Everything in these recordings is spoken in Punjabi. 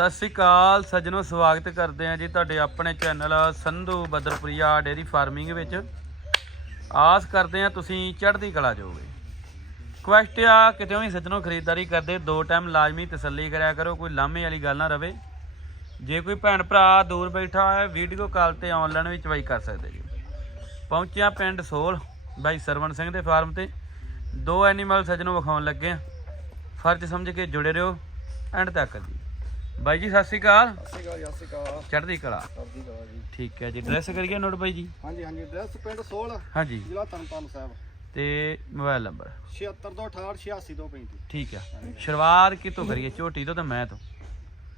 ਸਤਿ ਸ੍ਰੀ ਅਕਾਲ ਸੱਜਣੋ, ਸਵਾਗਤ ਕਰਦੇ ਹਾਂ ਜੀ ਤੁਹਾਡੇ ਆਪਣੇ ਚੈਨਲ ਸੰਧੂ ਬਦਰਪ੍ਰਿਆ ਡੇਰੀ ਫਾਰਮਿੰਗ ਵਿੱਚ। ਆਸ ਕਰਦੇ ਹਾਂ ਤੁਸੀਂ ਚੜ੍ਹਦੀ ਕਲਾ ਜਾਓਗੇ ਕੁਐਸਟ ਆ, ਕਿਤੇ ਵੀ ਸੱਜਣੋ, ਖਰੀਦਦਾਰੀ ਕਰਦੇ, ਦੋ ਟਾਈਮ ਲਾਜ਼ਮੀ ਤਸੱਲੀ ਕਰਿਆ ਕਰੋ, ਕੋਈ ਲਾਮੇ ਵਾਲੀ ਗੱਲ ਨਾ ਰਵੇ। ਜੇ ਕੋਈ ਭੈਣ ਭਰਾ ਦੂਰ ਬੈਠਾ ਹੈ ਵੀਡੀਓ ਕਾਲ ਤੇ ਆਨਲਾਈਨ ਵੀ ਚਵਾਈ ਕਰ ਸਕਦੇ ਜੀ। ਪਹੁੰਚਿਆ ਪਿੰਡ ਸੋਲ, ਬਾਈ ਸਰਵਣ ਸਿੰਘ ਦੇ ਫਾਰਮ ਤੇ। ਦੋ ਐਨੀਮਲ ਸੱਜਣੋ ਵਿਖਾਉਣ ਲੱਗੇ ਆ ਫਰਜ਼ ਸਮਝ ਕੇ ਜੁੜੇ ਰਹੋ ਐਂਡ ਤੱਕ ਜੀ। ਬਾਈ ਜੀ ਸਤਿ ਸ਼੍ਰੀ ਅਕਾਲ। ਸਤਿ ਸ਼੍ਰੀ ਅਕਾਲ ਸਤਿ ਸ਼੍ਰੀ ਅਕਾਲ। ਚੜ੍ਹਦੀ ਕਲਾ। ਸਬਜ਼ੀ ਕਰਾ ਜੀ। ਠੀਕ ਹੈ ਜੀ ਡਰੈਸ ਕਰੀਏ ਨੋਟ ਬਾਈ ਜੀ? ਹਾਂਜੀ ਹਾਂਜੀ ਐਡਰੈਸ ਪਿੰਡ ਸੋਲ ਹਾਂਜੀ। ਜ਼ਿਲ੍ਹਾ ਤਰਨਤਾਰਨ ਸਾਹਿਬ। ਤੇ ਮੋਬਾਈਲ ਨੰਬਰ? 7628 8635 ਠੀਕ ਆ ਸ਼ੁਰੂਆਤ ਕਿਤੋਂ ਕਰੀਏ? ਝੋਟੀ ਤੋਂ ਤੇ ਮੈਂ ਤੋਂ?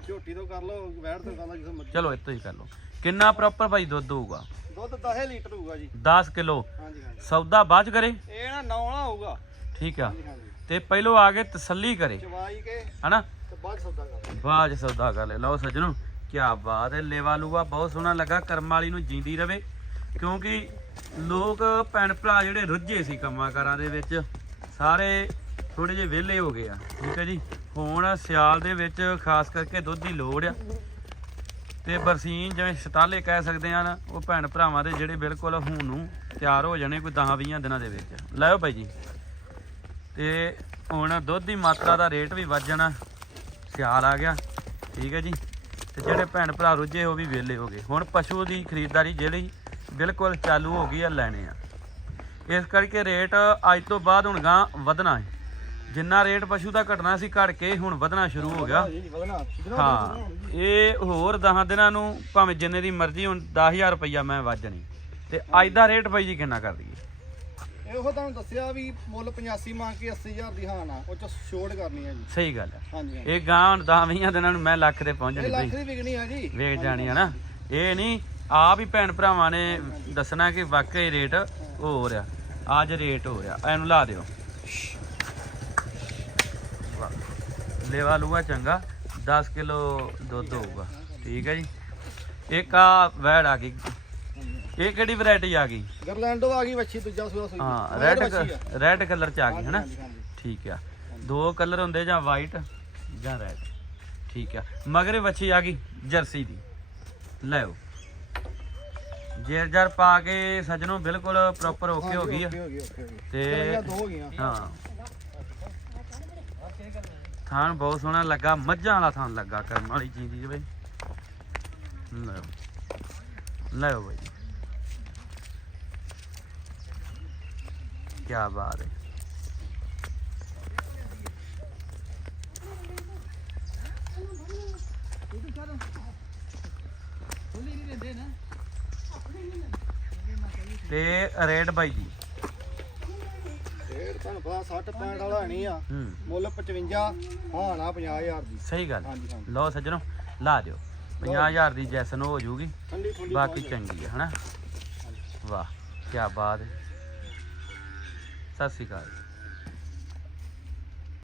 ਝੋਟੀ ਤੋਂ ਕਰ ਲਓ ਵੈੜ ਤੋਂ ਕਰ ਲਓ ਮਰਜ਼ੀ। ਚਲੋ ਇੱਥੋਂ ਹੀ ਕਰ ਲਓ। ਕਿੰਨਾ ਪ੍ਰੋਪਰ ਭਾਈ ਦੁੱਧ ਹੋਊਗਾ? ਦੁੱਧ 10 ਲੀਟਰ ਹੋਊਗਾ ਜੀ। 10 ਕਿਲੋ? ਹਾਂਜੀ ਹਾਂਜੀ। ਸੌਦਾ ਬਾਅਦ ਚ ਕਰੇ? ਇਹ ਨਾ ਨੌਣਾ ਹੋਊਗਾ। ਠੀਕ ਆ। ਤੇ ਪਹਿਲੋਂ ਆ ਕੇ ਤਸੱਲੀ ਕਰੇ। ਚਵਾਈ ਕੇ ਹਨਾ? ਬਾਅਦ ਸੌਦਾ ਕਰ। ਲਓ। ਬਾਅਦ ਸੌਦਾ ਕਰ ਲੈ। ਲਓ ਸੱਜਣੋ ਕੀ ਬਾਤ ਹੈ। ਲੇਵਾ ਲੂਆ ਬਹੁਤ ਸੋਹਣਾ ਲੱਗਾ। ਕਰਮ ਵਾਲੀ ਨੂੰ ਜਿੰਦੀ ਰਵੇ। ਕਿਉਂਕਿ ਲੋਕ ਭੈਣ ਭਰਾ ਜਿਹੜੇ ਰੁੱਝੇ ਸੀ ਕੰਮਾਂ ਕਾਰਾਂ ਦੇ ਵਿੱਚ, ਸਾਰੇ ਥੋੜੇ ਜਿਹੇ ਵਿਹਲੇ ਹੋ ਗਏ ਆ। ਠੀਕ ਹੈ ਜੀ? ਹੁਣ ਸਿਆਲ ਦੇ ਵਿੱਚ ਖਾਸ ਕਰਕੇ ਦੁੱਧ ਦੀ ਲੋੜ ਆ। ਤੇ ਬਰਸੀਨ ਜਿਵੇਂ ਸ਼ਤਾਲੇ ਕਹਿ ਸਕਦੇ ਆ ਨਾ, ਉਹ ਭੈਣ ਭਰਾਵਾਂ ਦੇ ਜਿਹੜੇ ਬਿਲਕੁਲ ਹੁਣ ਨੂੰ ਤਿਆਰ ਹੋ ਜਾਣੇ ਕੋਈ 10 20 ਦਿਨਾਂ ਦੇ ਵਿੱਚ। ਲਾਓ ਭਾਈ ਜੀ। ਤੇ ਹੁਣ ਦੁੱਧ ਦੀ ਮਾਤਰਾ ਦਾ ਰੇਟ ਵੀ ਵੱਧ ਜਾਣਾ। ਸਿਆਲ ਆ ਗਿਆ। ਠੀਕ ਹੈ ਜੀ। ਤੇ ਜਿਹੜੇ ਭੈਣ ਭਰਾ ਰੁੱਝੇ, ਉਹ ਵੀ ਵਿਹਲੇ ਹੋ ਗਏ। ਹੁਣ ਪਸ਼ੂ ਦੀ ਖਰੀਦਦਾਰੀ ਜਿਹੜੀ ਬਿਲਕੁਲ ਚਾਲੂ ਹੋ ਗਈ ਆ, ਲੈਣੇ ਆ। ਇਸ ਕਰਕੇ ਰੇਟ ਅੱਜ ਤੋਂ ਬਾਅਦ ਹੁਣ ਗਾਂ ਵਧਣਾ ਹੈ। ਜਿੰਨਾ ਰੇਟ ਪਸ਼ੂ ਦਾ ਘਟਣਾ ਸੀ, ਘਟ ਕੇ ਹੁਣ ਵਧਣਾ ਸ਼ੁਰੂ ਹੋ ਗਿਆ। ਹਾਂ, ਇਹ ਹੋਰ 10 ਦਿਨਾਂ ਨੂੰ ਭਾਵੇਂ ਜਿੰਨੇ ਦੀ ਮਰਜ਼ੀ, ਹੁਣ 10000 ਰੁਪਈਆ ਮੈਂ ਵੱਜਣੀ ਤੇ ਅੱਜ ਦਾ ਰੇਟ ਭਾਈ ਜੀ ਕਿੰਨਾ ਕਰ ਦਈਏ? ਇਹੋ ਤੁਹਾਨੂੰ ਦੱਸਿਆ ਵੀ ਮੁੱਲ 85 ਮੰਗ ਕੇ 80000 ਦੀ ਹਾਨ ਆ ਉਹ ਚ ਛੋੜ ਕਰਨੀ ਹੈ ਜੀ। ਸਹੀ ਗੱਲ ਹੈ ਹਾਂਜੀ ਹਾਂਜੀ। ਇਹ ਗਾਂ ਹੁਣ 10 20 ਦਿਨਾਂ ਨੂੰ ਮੈਂ ਲੱਖ ਦੇ ਇਹ ਪਹੁੰਚਣੀ ਲੱਖ ਦੀ ਵਿਕਣੀ ਆ ਜੀ। ਵੇਖ ਜਾਣੀ ਹੈ ਨਾ। ਇਹ ਨਹੀਂ ਆਪ ਹੀ ਭੈਣ ਭਰਾਵਾਂ ਨੇ ਦੱਸਣਾ ਕਿ ਵਾਕਈ ਰੇਟ ਹੋ ਰਿਹਾ ਅੱਜ ਰੇਟ ਹੋ ਰਿਹਾ ਇਹਨੂੰ ਲਾ ਦਿਓ। ਲੇਵਾ ਲੂਆ ਚੰਗਾ। 10 ਕਿਲੋ ਦੁੱਧ ਹੋਊਗਾ। ਠੀਕ ਹੈ ਜੀ। ਇੱਕ ਆ ਵੈੜ ਆ ਗਈ। ਇਹ ਕਿਹੜੀ ਵੈਰਾਈਟੀ ਆ ਗਈ? ਗਰਲੈਂਡੋ ਆ ਗਈ ਵੱਛੀ ਦੂਜਾ ਸੂਆ ਸੂਈ। ਹਾਂ ਰੈਡ ਰੈੱਡ ਕਲਰ ਚ ਆ ਗਈ ਹਨਾ। ਠੀਕ ਆ। ਦੋ ਕਲਰ ਹੁੰਦੇ ਜਾਂ ਵਾਈਟ ਜਾਂ ਰੈਡ ਠੀਕ ਆ। ਮਗਰੇ ਵੱਛੀ ਆ ਗਈ ਜਰਸੀ ਦੀ। ਲੈਓ ਜੇਰ ਜਰ ਪਾ ਕੇ ਸਜਣੋ ਬਿਲਕੁਲ ਪ੍ਰੋਪਰ ਓਕੇ ਹੋ ਗਈ ਆ। ਤੇ ਹੋ ਥਾਨ ਬਹੁਤ ਸੋਹਣਾ ਲੱਗਾ ਮੱਝਾਂ ਵਾਲਾ ਥਾਨ ਲੱਗਾ ਕਰਮ ਵਾਲੀ ਚੀਜ਼ ਦੀ ਬਈ। ਲਓ ਲਓ ਬਈ ਕੀ ਬਾਤ ਹੈ। ਤੇ ਰੇਟ ਬਾਈ ਜੀ। ਫੇਰ ਤੁਹਾਨੂੰ ਪਤਾ 60 65 ਵਾਲਾ ਨਹੀਂ ਆ। ਹੂੰ। ਮੁੱਲ 55 ਹਾਣਾ 50000 ਦੀ। ਸਹੀ ਗੱਲ। ਹਾਂਜੀ ਹਾਂਜੀ। ਲਓ ਸੱਜਣੋ ਲਾ ਦਿਓ। 50000 ਦੀ ਜੈਸਨ ਹੋ ਠੰਡੀ ਠੰਡੀ ਬਾਕੀ ਚੰਗੀ ਹੈ ਹਨਾ? ਵਾਹ ਕੀ ਬਾਤ ਹੈ। ਸਤਿ ਸ਼੍ਰੀ ਅਕਾਲ।